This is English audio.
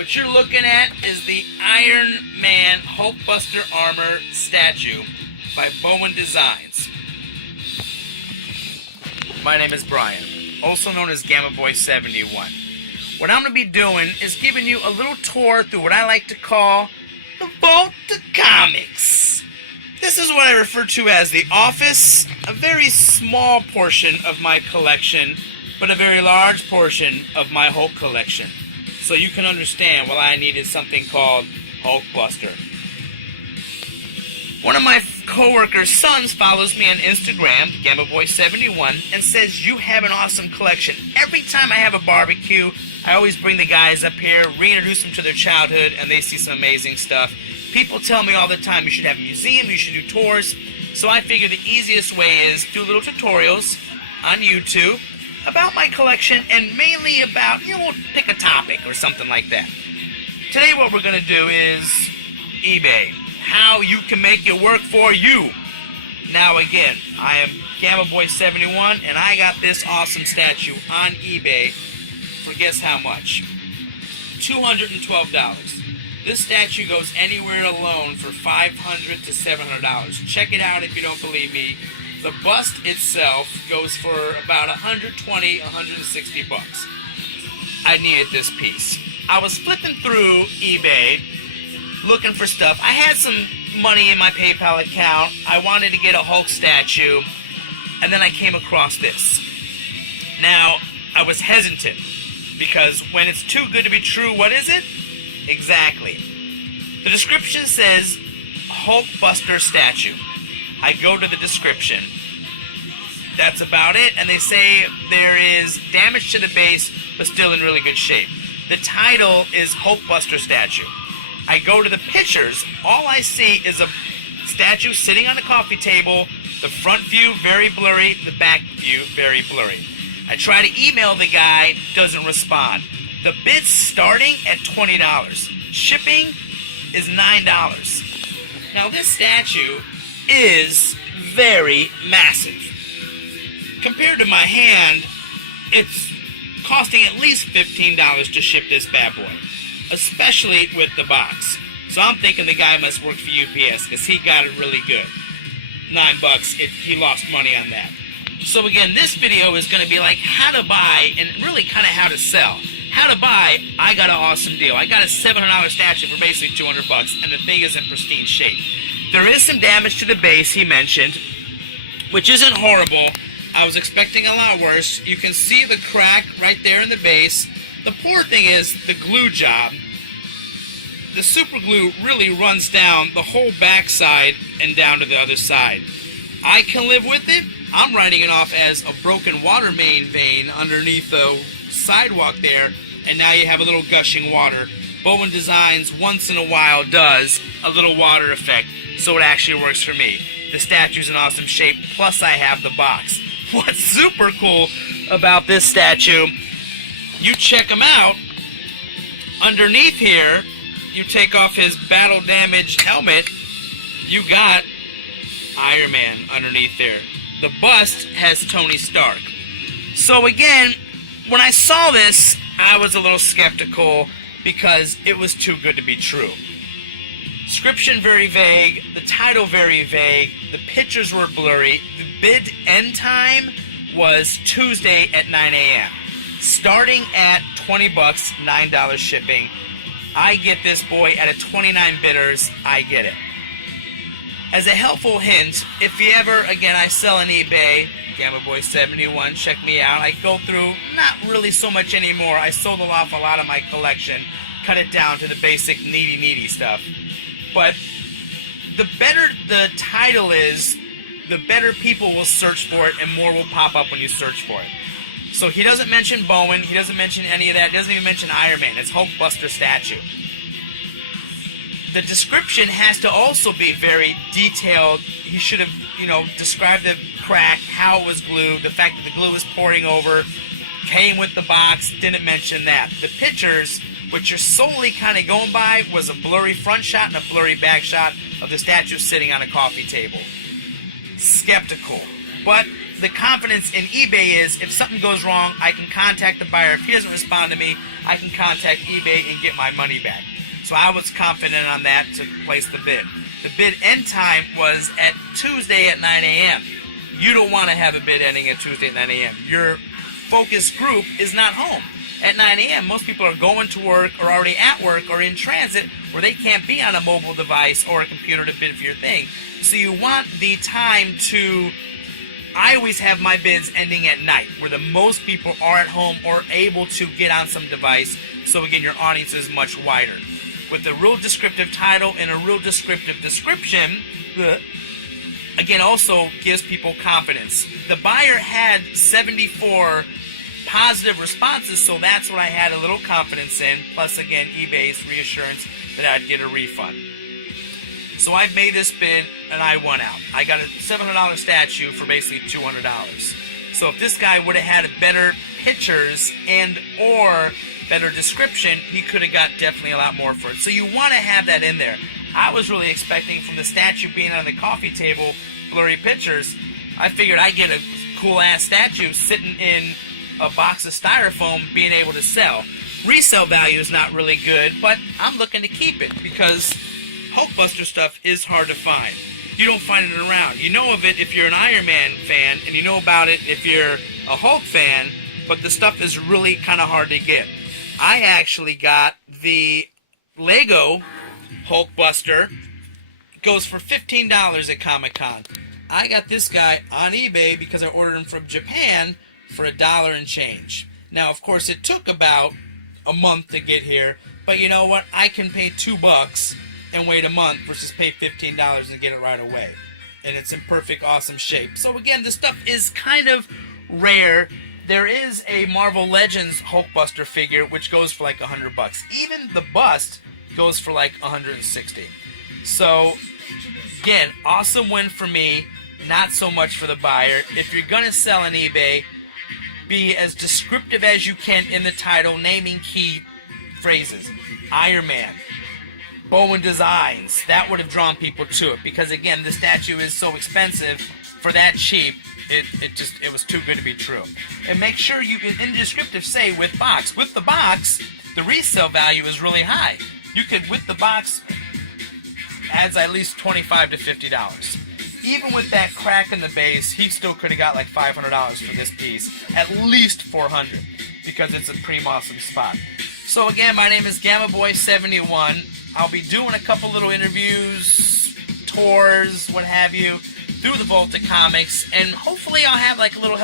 What you're looking at is the Iron Man Hulkbuster Armor statue by Bowen Designs. My name is Brian, also known as Gammaboy71. What I'm going to be doing is giving you a little tour through what I like to call the Vault of Comics. This is what I refer to as the office, a very small portion of my collection, but a very large portion of my Hulk collection. So you can understand why I needed something called Hulkbuster. One of my coworkers' sons follows me on Instagram, Gammaboy71, and says, "You have an awesome collection." Every time I have a barbecue, I always bring the guys up here, reintroduce them to their childhood, and they see some amazing stuff. People tell me all the time, you should have a museum, you should do tours. So I figure the easiest way is do little tutorials on YouTube about my collection, and mainly about, we'll pick a topic or something like that. Today what we're going to do is eBay. How you can make it work for you. Now again, I am Gammaboy71, and I got this awesome statue on eBay for guess how much? $212. This statue goes anywhere alone for $500 to $700. Check it out if you don't believe me. The bust itself goes for about $120, $160. I needed this piece. I was flipping through eBay looking for stuff. I had some money in my PayPal account. I wanted to get a Hulk statue, and then I came across this. Now, I was hesitant because when it's too good to be true, what is it? Exactly. The description says Hulkbuster statue. I go to the description. That's about it, and they say there is damage to the base, but still in really good shape. The title is Hulkbuster statue. I go to the pictures. All I see is a statue sitting on a coffee table. The front view very blurry, the back view very blurry. I try to email the guy, doesn't respond. The bid's starting at $20. Shipping is $9. Now this statue is very massive. Compared to my hand, it's costing at least $15 to ship this bad boy, especially with the box. So I'm thinking the guy must work for UPS because he got it really good. $9 if he lost money on that. So again, this video is going to be like how to buy and really kind of how to sell. How to buy, I got an awesome deal. I got a $700 statue for basically $200, and the thing is in pristine shape. There is some damage to the base, he mentioned, which isn't horrible. I was expecting a lot worse. You can see the crack right there in the base. The poor thing is the glue job. The super glue really runs down the whole backside and down to the other side. I can live with it. I'm writing it off as a broken water main vein underneath the sidewalk there, and now you have a little gushing water. Bowen Designs once in a while does a little water effect, so it actually works for me. The statue's in awesome shape, plus I have the box. What's super cool about this statue, you check him out, underneath here, you take off his battle damaged helmet, you got Iron Man underneath there. The bust has Tony Stark. So again, when I saw this, I was a little skeptical because it was too good to be true. Description very vague, the title very vague, the pictures were blurry, the bid end time was Tuesday at 9 a.m. Starting at $20, $9 shipping. I get this boy at a 29 bidders, I get it. As a helpful hint, if you ever, again, I sell on eBay, Gammaboy71, check me out. I go through, not really so much anymore. I sold off a lot of my collection, cut it down to the basic needy stuff. But the better the title is, the better people will search for it and more will pop up when you search for it. So he doesn't mention Bowen, he doesn't mention any of that, he doesn't even mention Iron Man. It's Hulkbuster statue. The description has to also be very detailed. He should have, described the crack, how it was glued, the fact that the glue was pouring over, came with the box, didn't mention that. The pictures, which you're solely kind of going by, was a blurry front shot and a blurry back shot of the statue sitting on a coffee table. Skeptical. But the confidence in eBay is if something goes wrong, I can contact the buyer. If he doesn't respond to me, I can contact eBay and get my money back. So I was confident on that to place the bid. The bid end time was at Tuesday at 9 a.m. You don't want to have a bid ending at Tuesday at 9 a.m. Your focus group is not home at 9 a.m. Most people are going to work or already at work or in transit where they can't be on a mobile device or a computer to bid for your thing. So you want the time to... I always have my bids ending at night where the most people are at home or able to get on some device. So again, your audience is much wider. With a real descriptive title and a real descriptive description, again, also gives people confidence. The buyer had 74 positive responses, so that's what I had a little confidence in. Plus, again, eBay's reassurance that I'd get a refund. So I made this bid, and I won out. I got a $700 statue for basically $200. So if this guy would have had better pictures and or better description, he could have got definitely a lot more for it. So you want to have that in there. I was really expecting from the statue being on the coffee table, blurry pictures, I figured I'd get a cool-ass statue sitting in a box of styrofoam being able to sell. Resale value is not really good, but I'm looking to keep it because Hulkbuster stuff is hard to find. You don't find it around. You know of it if you're an Iron Man fan, and you know about it if you're a Hulk fan, but the stuff is really kind of hard to get. I actually got the Lego Hulkbuster. It goes for $15 at Comic-Con. I got this guy on eBay because I ordered him from Japan for $1 and change. Now, of course, it took about a month to get here, but you know what? I can pay $2 and wait a month versus pay $15 and get it right away. And it's in perfect, awesome shape. So again, this stuff is kind of rare. There is a Marvel Legends Hulkbuster figure which goes for like $100. Even the bust goes for like $160. So again, awesome win for me, not so much for the buyer. If you're gonna sell on eBay, be as descriptive as you can in the title, naming key phrases. Iron Man, Bowen Designs, that would have drawn people to it because again, the statue is so expensive. For that cheap, it was too good to be true. And make sure you in descriptive say with box. With the box, the resale value is really high. You could, with the box, adds at least $25 to $50. Even with that crack in the base, he still could have got like $500 for this piece. At least $400 because it's a pretty awesome spot. So again, my name is Gammaboy71. I'll be doing a couple little interviews, tours, what have you, through the Volta Comics, and hopefully I'll have like a little